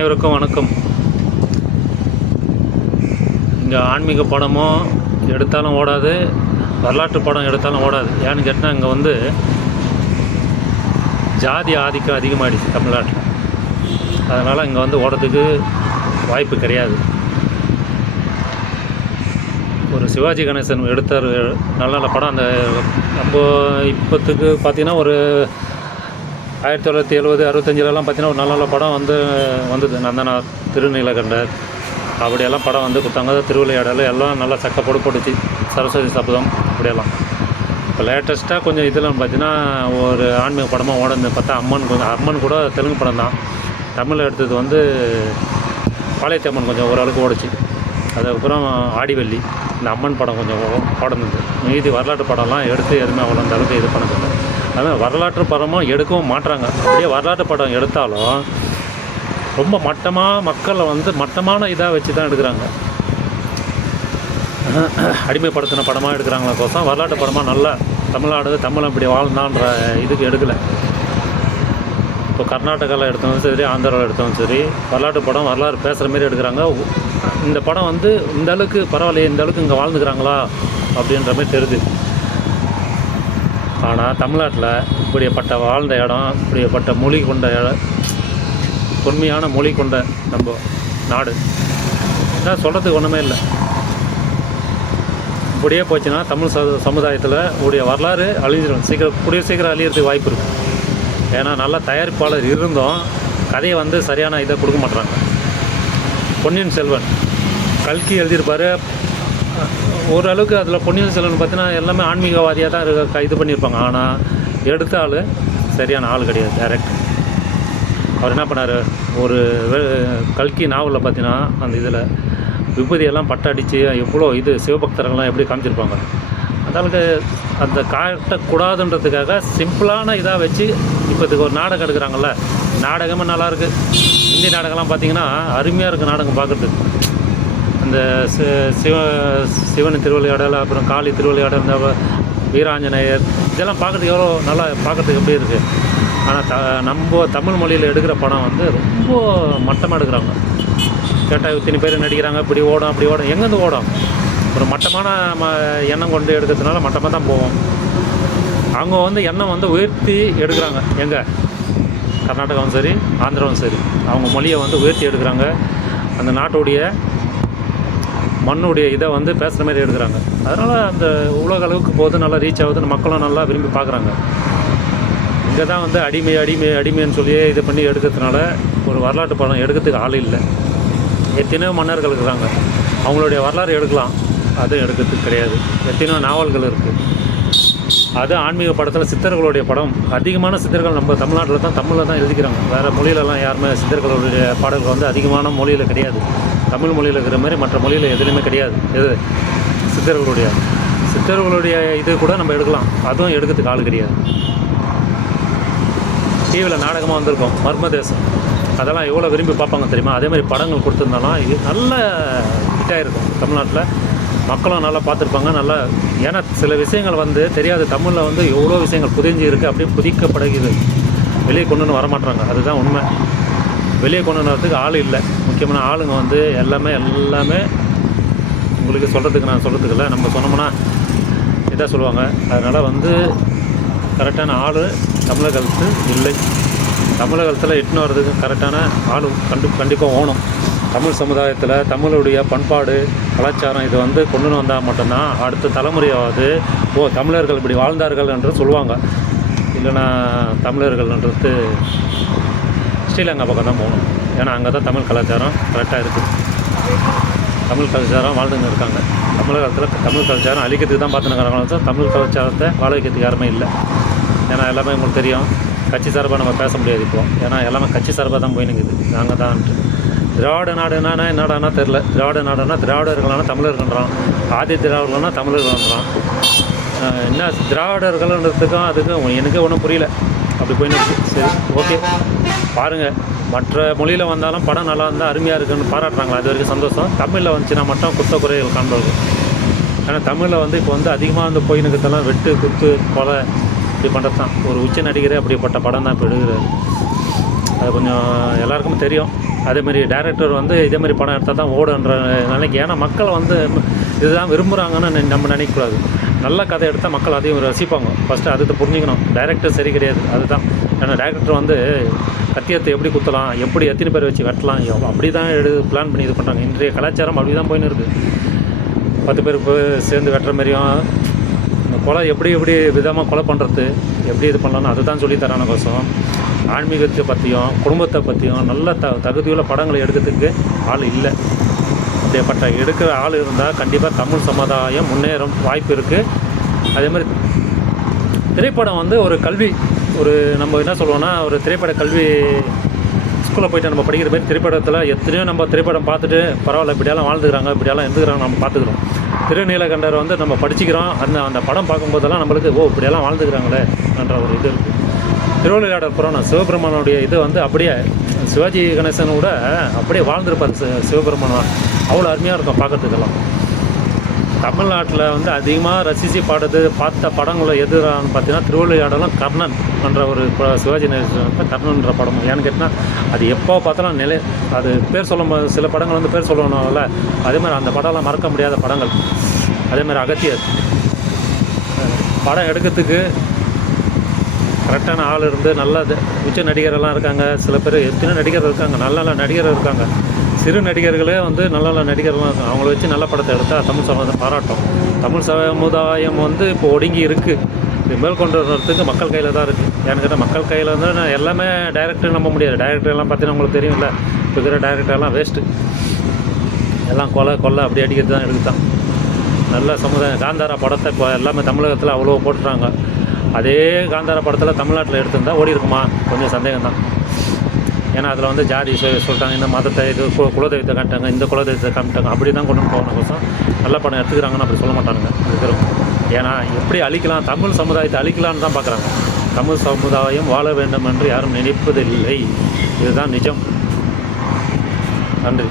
அனைவருக்கும் வணக்கம். இங்கே ஆன்மீக படமும் எடுத்தாலும் ஓடாது, வரலாற்று படம் எடுத்தாலும் ஓடாது. ஏன்னு கேட்டால் இங்கே வந்து ஜாதி ஆதிக்கம் அதிகமாகிடுச்சு தமிழ்நாட்டில். அதனால் இங்கே வந்து ஓடுறதுக்கு வாய்ப்பு கிடையாது. ஒரு சிவாஜி கணேசன் எடுத்தார் நல்ல நல்ல படம். அந்த நம்ம இப்போத்துக்கு பார்த்திங்கன்னா ஒரு 1970 65 பார்த்திங்கன்னா ஒரு நல்ல நல்ல படம் வந்தது. நந்தனா, திருநீலகண்டர் அப்படியெல்லாம் படம் வந்து கொடுத்தாங்க. திருவிளையாடல் எல்லாம் நல்லா சக்க போட்டுச்சு. சரஸ்வதி சபதம் இப்படியெல்லாம். இப்போ லேட்டஸ்ட்டாக கொஞ்சம் இதெல்லாம் பார்த்திங்கன்னா ஒரு ஆன்மீக படமாக ஓடந்து பார்த்தா அம்மன் கூட தெலுங்கு படம் தான். தமிழில் எடுத்தது வந்து பாளையத்தம்மன் கொஞ்சம் ஓரளவுக்கு ஓடிச்சு. அதுக்கப்புறம் ஆடிவெள்ளி, இந்த அம்மன் படம் கொஞ்சம் ஓடந்தது. மீதி வரலாற்று படம்லாம் எடுத்து எதுவுமே அவ்வளோ அந்த அளவுக்கு இது பண்ணதில்லை. அதனால் வரலாற்று படமும் எடுக்கவும் மாட்டுறாங்க. அப்படியே வரலாற்று படம் எடுத்தாலும் ரொம்ப மக்களை வந்து மட்டமான இதாக வச்சு தான் எடுக்கிறாங்க. அடிமைப்படுத்தின படமாக எடுக்கிறாங்களா கோசம் வரலாற்று படமாக நல்லா தமிழை இப்படி வாழ்ந்தான்ற இதுக்கு எடுக்கலை. இப்போ கர்நாடகாவில் எடுத்தவங்க சரி, ஆந்திராவில் எடுத்தவங்க சரி, வரலாற்று படம் வரலாறு பேசுகிற மாரி எடுக்கிறாங்க. இந்த படம் வந்து இந்த அளவுக்கு பரவாயில்லையே, இந்த அளவுக்கு இங்கே வாழ்ந்துக்கிறாங்களா அப்படின்ற மாதிரி தெரியுது. ஆனால் தமிழ்நாட்டில் இப்படிப்பட்ட வாழ்ந்த இடம், இப்படிப்பட்ட மொழி கொண்ட இடம், தொன்மையான மொழி கொண்ட நம்ம நாடு இதான் சொல்கிறதுக்கு ஒன்றுமே இல்லை. இப்படியே போச்சுன்னா தமிழ் சமுதாயத்தில் உடைய வரலாறு அழிஞ்சிடும். சீக்கிரம் அழியிறதுக்கு வாய்ப்பு இருக்குது. ஏன்னா நல்ல தயாரிப்பாளர் இருந்தும் கதையை வந்து சரியான இதை கொடுக்க மாட்டுறாங்க. பொன்னியின் செல்வன் கல்கி எழுதியிருப்பார். ஓரளவுக்கு அதில் பொன்னியின் செல்வன் பார்த்தீங்கன்னா எல்லாமே ஆன்மீகவாதியாக தான் இது பண்ணியிருப்பாங்க. ஆனால் எடுத்த ஆள் சரியான ஆள் கிடையாது. டேரக்டர் அவர் என்ன பண்ணார், ஒரு கல்கி நாவலில் பார்த்தீங்கன்னா அந்த இதில் விபூதியெல்லாம் பட்டடித்து எவ்வளோ இது சிவபக்தர்கள்லாம் எப்படி காமிச்சிருப்பாங்க. அதற்கு அந்த காட்டக்கூடாதுன்றதுக்காக சிம்பிளான இதாக வச்சு இப்போதுக்கு ஒரு நாடகம் எடுக்கிறாங்கல்ல, நாடகமே நல்லாயிருக்கு. ஹிந்தி நாடகம்லாம் பார்த்திங்கன்னா அருமையாக இருக்குது நாடகம் பார்க்குறதுக்கு. அந்த சிவன் திருவிளையாடல், அப்புறம் காளி திருவிளையாடல், இந்த வீராஞ்சநேயர் இதெல்லாம் பார்க்குறதுக்கு எவ்வளோ நல்லா பார்க்குறதுக்கு எப்படி இருக்குது. ஆனால் நம்ம தமிழ் மொழியில் எடுக்கிற படம் வந்து ரொம்ப மட்டமாக எடுக்கிறாங்க. கேட்டால் இத்தனை பேர் நடிக்கிறாங்க, இப்படி ஓடும் அப்படி ஓடும். எங்கேருந்து ஓடும்? ஒரு மட்டமான எண்ணம் கொண்டு எடுக்கிறதுனால மட்டமாக தான் போவோம். அவங்க வந்து எண்ணம் வந்து உயர்த்தி எடுக்கிறாங்க. எங்கே கர்நாடகாவும் சரி, ஆந்திராவும் சரி, அவங்க மொழியை வந்து உயர்த்தி எடுக்கிறாங்க. அந்த நாட்டுடைய மண்ணுடைய இதை வந்து பேசுகிற மாதிரி எடுக்கிறாங்க. அதனால் அந்த உலக அளவுக்கு போது நல்லா ரீச் ஆகுது. மக்களும் நல்லா விரும்பி பார்க்குறாங்க. இங்கே தான் வந்து அடிமைன்னு சொல்லியே இது பண்ணி எடுக்கிறதுனால ஒரு வரலாற்று படம் எடுக்கிறதுக்கு ஆள் இல்லை. எத்தனையோ மன்னர்கள் இருக்கிறாங்க, அவங்களுடைய வரலாறு எடுக்கலாம், அதுவும் எடுக்கிறதுக்கு கிடையாது. எத்தனையோ நாவல்கள் இருக்குது. அது ஆன்மீக படத்தில் சித்தர்களுடைய படம் அதிகமான சித்தர்கள் நம்ம தமிழ்நாட்டில் தான், தமிழில் தான் எழுதிக்கிறாங்க. வேறு மொழியிலலாம் யாருமே சித்தர்களுடைய பாடல்கள் வந்து அதிகமான மொழியில் கிடையாது. தமிழ் மொழியில் இருக்கிற மாதிரி மற்ற மொழியில் எதுலேயுமே கிடையாது. சித்தர்களுடைய இது கூட நம்ம எடுக்கலாம், அதுவும் எடுக்கிறதுக்கு ஆள் கிடையாது. டிவியில் நாடகமாக வந்திருக்கோம் மர்மதேசம், அதெல்லாம் எவ்வளோ விரும்பி பார்ப்பாங்க தெரியுமா. அதேமாதிரி படங்கள் கொடுத்துருந்தாலும் இது நல்ல ஹிட்டாக இருக்கும். தமிழ்நாட்டில் மக்களும் நல்லா பார்த்துருப்பாங்க. நல்லா, ஏன்னா சில விஷயங்கள் வந்து தெரியாது. தமிழில் வந்து எவ்வளோ விஷயங்கள் புதிஞ்சு இருக்குது, அப்படியே புதிக்கப்படுகிறது. வெளியே கொண்டு வரமாட்டாங்க. அதுதான் உண்மை. வெளியே கொண்டு வரதுக்கு ஆள் இல்லை. முக்கியமான ஆளுங்க வந்து எல்லாமே உங்களுக்கு நான் சொல்கிறதுக்கு இல்லை. நம்ம சொன்னோம்னா இதாக சொல்லுவாங்க. அதனால் வந்து கரெக்டான ஆள் தமிழகத்து இல்லை. தமிழகத்தில் எட்டுன்னு வர்றதுக்கு கரெக்டான ஆள் கண்டிப்பாக ஓணும். தமிழ் சமுதாயத்தில் தமிழுடைய பண்பாடு, கலாச்சாரம் இது வந்து கொண்டு வந்தால் மட்டும்தான் அடுத்த தலைமுறையாவது தமிழர்கள் இப்படி வாழ்ந்தார்கள் என்று சொல்லுவாங்க. இல்லைன்னா தமிழர்கள்ன்றது ஸ்ரீலங்கா பக்கம் தான் போகணும். ஏன்னா அங்கே தான் தமிழ் கலாச்சாரம் கரெக்டாக இருக்குது. தமிழ் கலாச்சாரம் வாழ்ந்துங்க இருக்காங்க. தமிழகத்தில் தமிழ் கலாச்சாரம் அழிக்கிறதுக்கு தான் பார்த்துன்னு தமிழ் கலாச்சாரத்தை வாழ வைக்கிறதுக்கு யாருமே இல்லை. ஏன்னா எல்லாமே உங்களுக்கு தெரியும், கட்சி சார்பாக நம்ம பேச முடியாது இப்போ. ஏன்னா எல்லாமே கட்சி சார்பாக தான் போயினுக்குது. நாங்கள் தான்ட்டு திராவிட நாடுனா என்னடானா தெரில. திராவிட நாடுனா திராவிடர்களான தமிழர்கள்ன்றான், ஆதி திராவிடர்கள்னா தமிழர்கள்ன்றான். என்ன திராவிடர்கள்ன்றதுக்கும் அதுக்கும் எனக்கு ஒன்றும் புரியல. அப்படி போயின்னு சரி, ஓகே, பாருங்கள். மற்ற மொழியில் வந்தாலும் படம் நல்லா இருந்தால் அருமையாக இருக்குன்னு பாராட்டுறாங்களா, அது வரைக்கும் சந்தோஷம். தமிழில் வந்துச்சுன்னா மட்டும் குத்த குறைகள் காண்பார்கள். ஏன்னா தமிழில் வந்து இப்போ வந்து அதிகமாக வந்து போயினுக்கிறதெல்லாம் வெட்டு குத்து கொலை இப்படி பண்ணுறது தான். ஒரு உச்ச நடிகரே அப்படிப்பட்ட படம் தான் இப்போ எடுக்கிறாரு. அது கொஞ்சம் எல்லாருக்குமே தெரியும். அதேமாதிரி டைரக்டர் வந்து இதேமாதிரி படம் எடுத்தால் தான் ஓடுன்ற நிலைக்கு, ஏன்னா மக்கள் வந்து இதுதான் விரும்புகிறாங்கன்னு நம்ம நினைக்கக்கூடாது. நல்ல கதை எடுத்தால் மக்கள் அதையும் ரசிப்பாங்க. ஃபஸ்ட்டு அதை புரிஞ்சுக்கணும். டைரக்டர் சரி கிடையாது, அதுதான். ஏன்னா டைரக்டர் வந்து கத்தியத்தை எப்படி குத்தலாம், எப்படி எத்தனை பேர் வச்சு வெட்டலாம், அப்படி தான் பிளான் பண்ணி இது பண்ணுறாங்க. இன்றைய கலாச்சாரம் அப்படி தான் போயின்னு இருக்குது. 10 பேர் சேர்ந்து வெட்டுற மாதிரியும், இந்த கொலை எப்படி விதமாக கொலை பண்ணுறது, எப்படி இது பண்ணலான்னு அதுதான் சொல்லித்தரான கோசம். ஆன்மீகத்தை பற்றியும் குடும்பத்தை பற்றியும் நல்ல தகுதியுள்ள படங்களை எடுக்கிறதுக்கு ஆள் இல்லை. அப்படிப்பட்ட எடுக்கிற ஆள் இருந்தால் கண்டிப்பாக தமிழ் சமுதாயம் முன்னேறும் வாய்ப்பு இருக்குது. அதே மாதிரி திரைப்படம் வந்து ஒரு கல்வி, ஒரு நம்ம என்ன சொல்லுவோன்னா, ஒரு திரைப்பட கல்வி ஸ்கூலில் போய்ட்டு நம்ம படிக்கிற மாதிரி திரைப்படத்தில் எத்தனையோ நம்ம திரைப்படம் பார்த்துட்டு பரவாயில்ல இப்படியெல்லாம் வாழ்ந்துக்கிறாங்க, இப்படியெல்லாம் இருந்துக்கிறாங்க, நம்ம பார்த்துக்கிறோம். திருநீலகண்டர் வந்து நம்ம படிச்சுக்கிறோம். அந்த படம் பார்க்கும்போதெல்லாம் நம்மளுக்கு இப்படியெல்லாம் வாழ்ந்துக்கிறாங்களே என்ற ஒரு இது இருக்குது. திருவிளையாடல் புராணம் சிவபெருமானுடைய இது வந்து அப்படியே சிவாஜி கணேசன் கூட அப்படியே வாழ்ந்துருப்பார் சிவபெருமான். அவ்வளோ அருமையாக இருக்கும் பார்க்குறதுக்கெல்லாம். தமிழ்நாட்டில் வந்து அதிகமாக ரசித்து பார்த்த படங்களை எதுன்னு பார்த்தீங்கன்னா திருவிளையாடலும் கர்ணன் என்ற ஒரு சிவாஜி கணேசன் கர்ணன்ற படம். ஏன்னு கேட்டால் அது எப்போ பார்த்தாலும் அது பேர் சொல்ல சில படங்கள் வந்து பேர் சொல்லணும்ல, அதேமாதிரி அந்த படம்லாம் மறக்க முடியாத படங்கள். அதேமாதிரி அகத்தியர் படம் எடுக்கிறதுக்கு கரெக்டான ஆள் இருந்து நல்ல உச்ச நடிகரெல்லாம் இருக்காங்க. சில பேர் எத்தனை நடிகர் இருக்காங்க, நல்ல நல்ல நடிகர் இருக்காங்க. சிறு நடிகர்களே வந்து நல்ல நல்ல நடிகர்லாம் இருக்காங்க. அவங்கள வச்சு நல்ல படத்தை எடுத்தால் தமிழ் சமுதாயம் பாராட்டும். தமிழ் சமுதாயம் வந்து இப்போ ஒடுங்கி இருக்குது. இது மேற்கொண்டு வர்றதுக்கு மக்கள் கையில் தான் இருக்குது. ஏன்னு கேட்டால் மக்கள் கையில் வந்து எல்லாமே டைரக்டர் நம்ப முடியாது. டைரக்டர்லாம் பார்த்தீங்கன்னா உங்களுக்கு தெரியும்ல, இப்போ இருக்கிற டைரக்டர்லாம் வேஸ்ட்டு. எல்லாம் கொலை அப்படி அடிக்கிறது தான் எடுக்குதான். நல்ல சமுதாயம் காந்தாரா படத்தை இப்போ எல்லாமே தமிழகத்தில் அவ்வளோ போட்டுறாங்க. அதே காந்தாரா படத்தில் தமிழ்நாட்டில் எடுத்திருந்தால் ஓடி இருக்குமா, கொஞ்சம் சந்தேகம் தான். ஏன்னா அதில் வந்து ஜாதி சொல்லிட்டாங்க, இந்த மதத்தை இது குலதெய்வத்தை காமிட்டாங்க, இந்த குலதெய்வத்தை காமிட்டாங்க, அப்படி தான் கொண்டு போகணும் கோசம் நல்ல படம் எடுத்துக்கிறாங்கன்னு அப்படி சொல்ல மாட்டானுங்க இருக்கிறவங்க. ஏன்னா எப்படி அழிக்கலாம், தமிழ் சமுதாயத்தை அழிக்கலான்னு தான் பார்க்குறாங்க. தமிழ் சமுதாயம் வாழ வேண்டும் என்று யாரும் நினைப்பதில்லை. இதுதான் நிஜம். நன்றி.